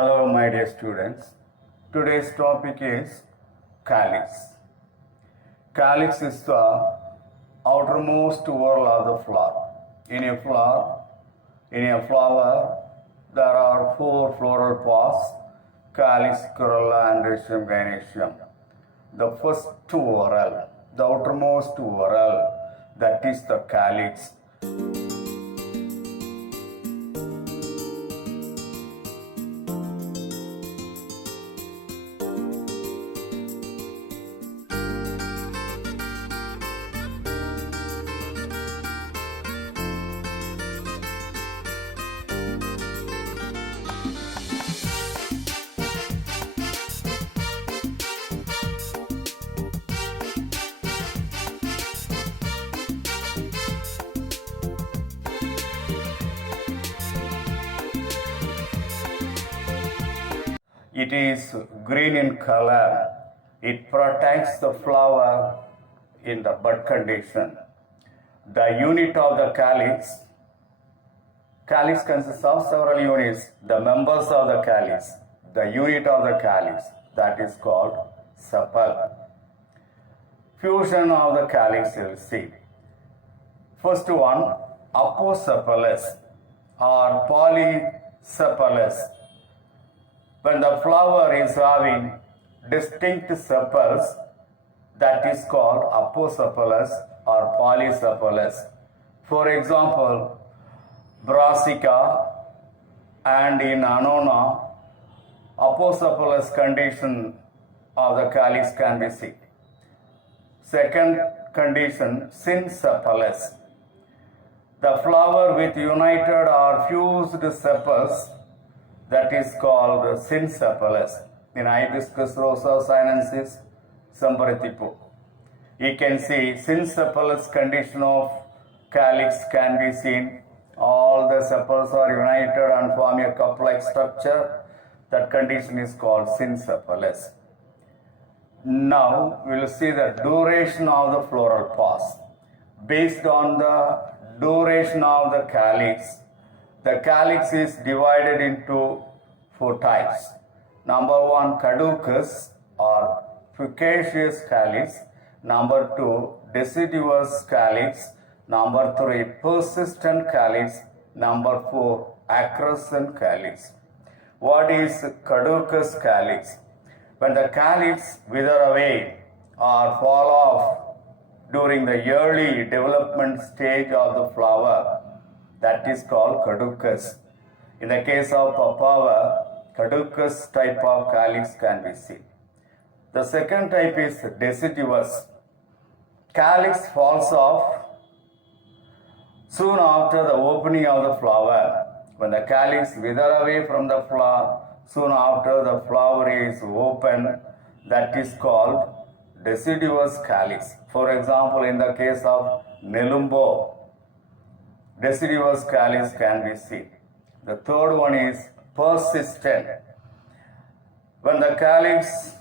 Hello, my dear students. Today's topic is calyx. Calyx is the outermost whorl of the flower. In a flower, there are four floral parts: calyx, corolla, and rhizome gynoecium. The first whorl, the outermost whorl, that is the calyx. It is green in color. It protects the flower in the bud condition. The unit of the calyx consists of several units. The members of the calyx, the unit of the calyx, that is called sepal. Fusion of the calyx, you will see. First one, aposepalous or polysepalous. When the flower is having distinct sepals, that is called aposepalous or polysepalous. For example, brassica and in annona, aposepalous condition of the calyx can be seen. Second condition, synsepalous. The flower with united or fused sepals, that is called synsepalous. In Hibiscus rosa sinensis, Sambaratipu. You can see synsepalous condition of calyx can be seen. All the sepals are united and form a cup-like structure. That condition is called synsepalous. Now we will see the duration of the floral pause. Based on the duration of the calyx is divided into four types. Number one, caducous or fucaceous calyx. Number two, deciduous calyx. Number three, persistent calyx. Number four, acrescent calyx. What is caducous calyx? When the calyx wither away or fall off during the early development stage of the flower, that is called caducous. In the case of papaver, caducous type of calyx can be seen. The second type is deciduous. Calyx falls off soon after the opening of the flower. When the calyx wither away from the flower, soon after the flower is open, that is called deciduous calyx. For example, in the case of Nelumbo, deciduous calyx can be seen. The third one is persistent. When the calyx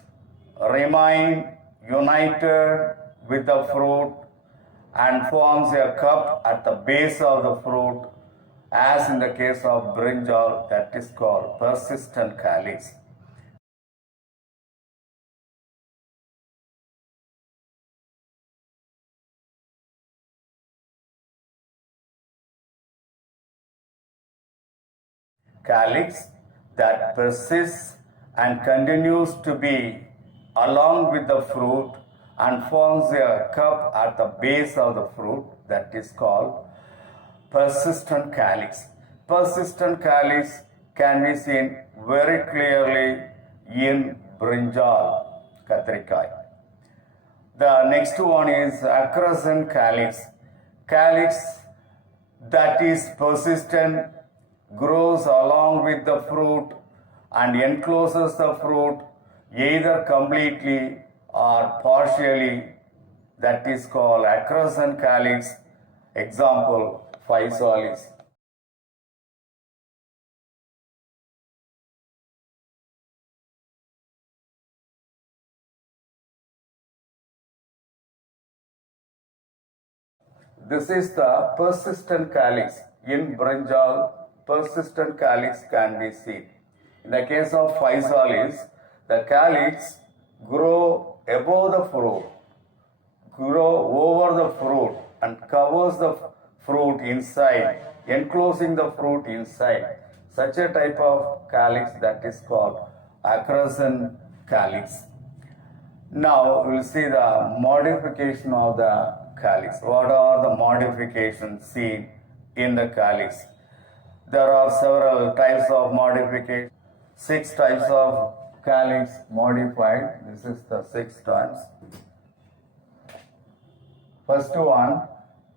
remain united with the fruit and forms a cup at the base of the fruit, as in the case of brinjal, that is called persistent calyx. Calyx that persists and continues to be along with the fruit and forms a cup at the base of the fruit, that is called persistent calyx. Persistent calyx can be seen very clearly in brinjal, katrikai. The next one is acrescent calyx. Calyx that is persistent, grows along with the fruit and encloses the fruit either completely or partially, that is called acrescent calyx. Example, physalis. This is the persistent calyx. In brinjal, persistent calyx can be seen. In the case of physalis, the calyx grow above the fruit, grow over the fruit and covers the fruit inside, enclosing the fruit inside. Such a type of calyx that is called acrescent calyx. Now we'll see the modification of the calyx. What are the modifications seen in the calyx? There are several types of modification. 6 types of calyx modified. This is the 6 types. First one,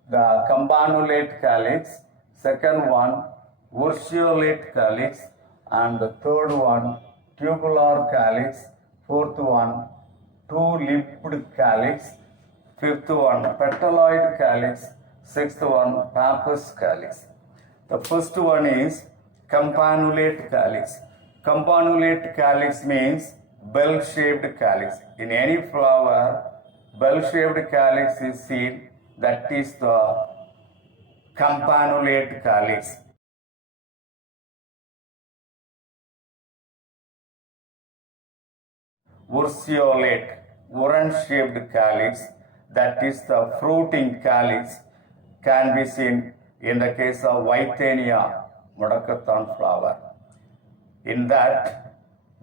the campanulate calyx. Second one, urceolate calyx. And the third one, tubular calyx. Fourth one, two-lipped calyx. Fifth one, petaloid calyx. Sixth one, pappus calyx. The first one is campanulate calyx. Campanulate calyx means bell-shaped calyx. In any flower, bell-shaped calyx is seen. That is the campanulate calyx. Urceolate, urn-shaped calyx, that is the fruiting calyx, can be seen in the case of Withenia, Mudakathan flower. In that,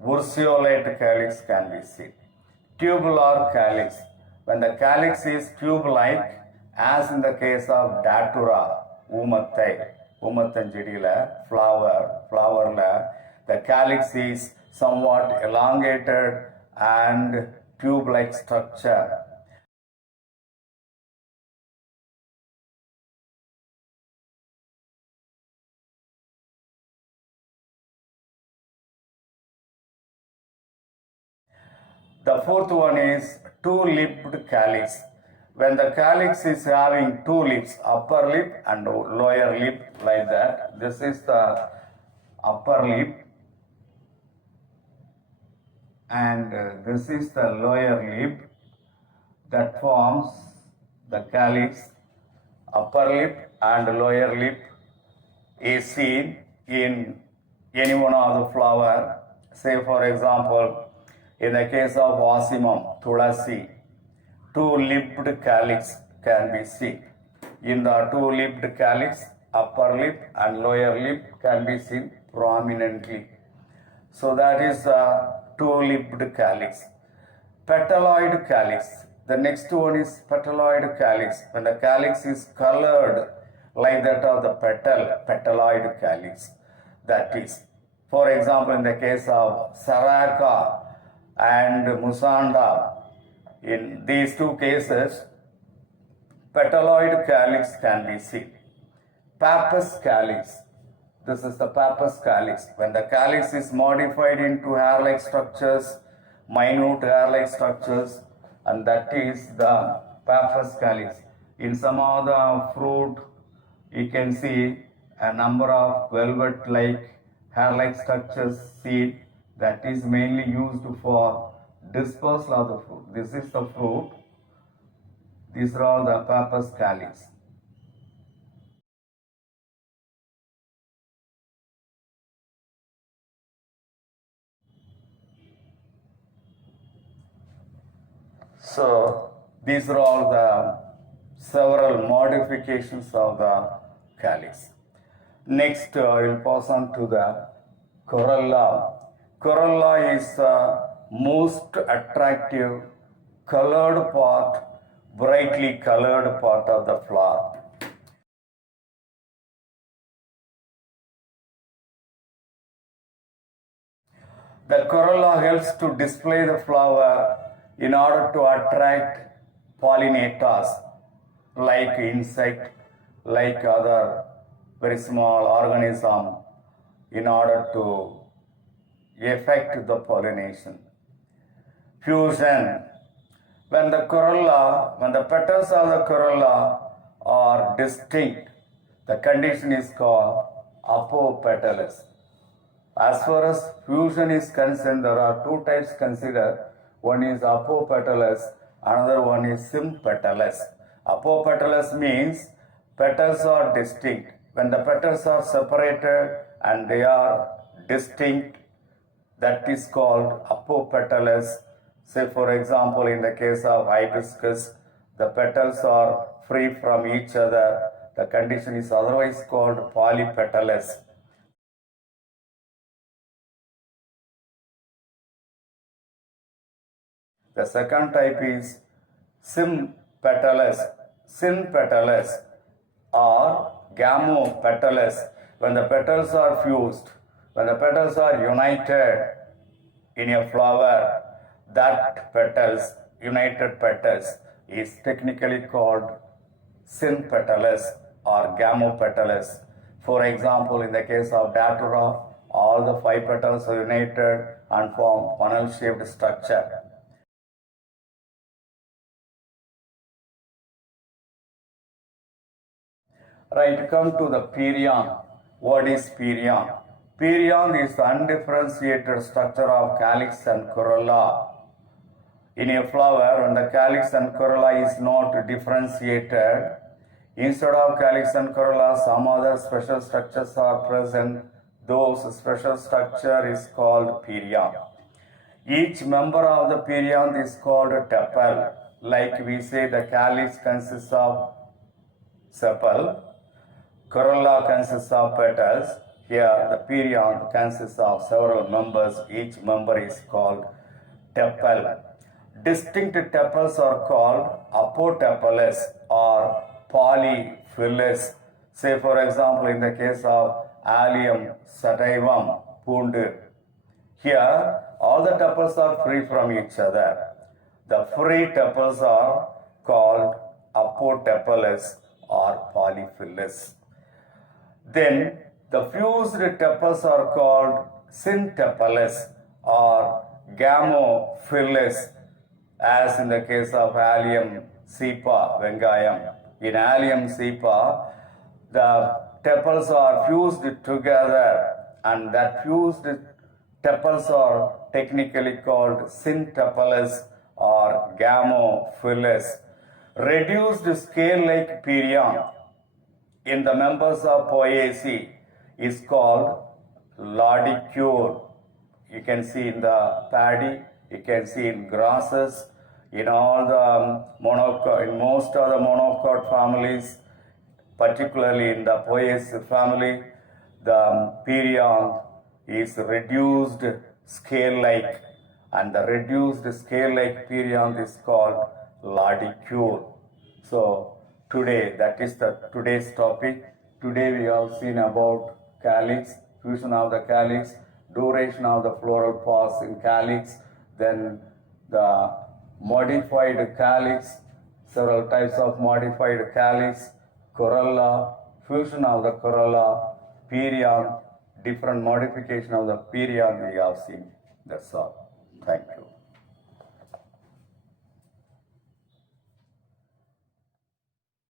urceolate calyx can be seen. Tubular calyx, when the calyx is tube-like, as in the case of Datura, Umathanjedila flower, the calyx is somewhat elongated and tube-like structure. The fourth one is two-lipped calyx. When the calyx is having two lips, upper lip and lower lip like that, this is the upper lip and this is the lower lip that forms the calyx. Upper lip and lower lip is seen in any one of the flower. Say for example, in the case of Osimum, Tulasi, two-lipped calyx can be seen. In the two-lipped calyx, upper lip and lower lip can be seen prominently. So that is two-lipped calyx. Petaloid calyx. The next one is petaloid calyx. When the calyx is colored like that of the petaloid calyx. That is, for example, in the case of Saraka and Musanda, in these two cases, petaloid calyx can be seen. Pappus calyx. This is the pappus calyx. When the calyx is modified into hair-like structures, minute hair-like structures, and that is the pappus calyx. In some of the fruit, you can see a number of velvet-like hair-like structures seen. That is mainly used for dispersal of the fruit. This is the fruit. These are all the pappus calyx. So these are all the several modifications of the calyx. Next, I will pass on to the corolla. Corolla is the most attractive colored part, brightly colored part of the flower. The corolla helps to display the flower in order to attract pollinators like insect, like other very small organism in order to effect the pollination. Fusion. When the petals of the corolla are distinct, the condition is called apopetalous. As far as fusion is concerned, there are two types considered. One is apopetalous, another one is sympatalous. Apopetalous means petals are distinct. When the petals are separated and they are distinct, that is called apopetalous. Say for example, in the case of hibiscus, the petals are free from each other. The condition is otherwise called polypetalous. The second type is sympatalous. Synpetalous or gamopetalous. When the petals are fused, when the petals are united in a flower, that petals, united petals, is technically called synpetalous or gamopetalous. For example, in the case of Datura, all the 5 petals are united and form funnel-shaped structure. Right, come to the perianth. What is perianth? Perianth is the undifferentiated structure of calyx and corolla. In a flower, when the calyx and corolla is not differentiated, instead of calyx and corolla, some other special structures are present. Those special structure is called perianth. Each member of the perianth is called a tepal. Like we say, the calyx consists of sepal, corolla consists of petals. Here, the perianth consists of several members. Each member is called tepal. Distinct tepals are called apotepalous or polyphyllous. Say, for example, in the case of Allium sativum, Pundu. Here, all the tepals are free from each other. The free tepals are called apotepalous or polyphyllous. Then the fused tepals are called syntepalous or gamophilous, as in the case of Allium cepa, Vengayam. In Allium cepa, the tepals are fused together, and that fused tepals are technically called syntepalous or gamophilous. Reduced scale-like perianth in the members of Poaceae is called laudicule. You can see in the paddy, you can see in grasses, in all the in most of the monocot families, particularly in the Poaceae family, the perianth is reduced scale-like, and the reduced scale-like perianth is called laudicule. So today, that is the today's topic. Today we have seen about calyx, fusion of the calyx, duration of the floral pause in calyx, then the modified calyx, several types of modified calyx, corolla, fusion of the corolla, perianth, different modification of the perianth we have seen. That's all. Thank you.